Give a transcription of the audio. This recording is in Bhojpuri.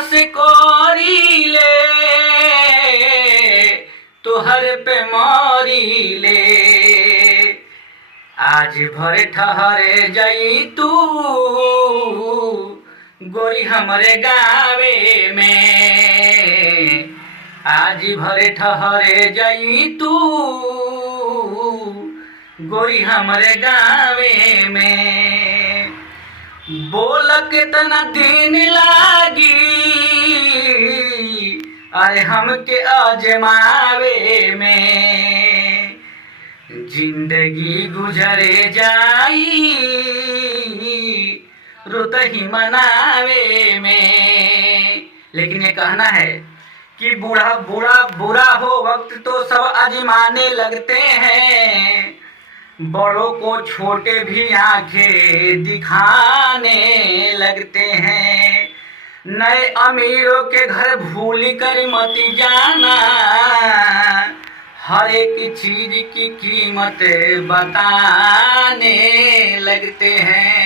से कोरी ले, तोहर पे मोरी ले। आज भर ठहरे जाई तू गोरी हमरे गावे में। आज भर ठहरे जाई तू गोरी हमरे गावे में। बोल कितना दिन लागी अरे हमके आजमावे में। जिंदगी गुजरे जाई रुतही मनावे में। लेकिन ये कहना है कि बूढ़ा बूढ़ा बुरा हो वक्त तो सब आजमाने लगते हैं। बड़ों को छोटे भी आंखें दिखाने लगते हैं। नए अमीरों के घर भूल कर मत जाना, हर एक चीज की कीमत बताने लगते हैं।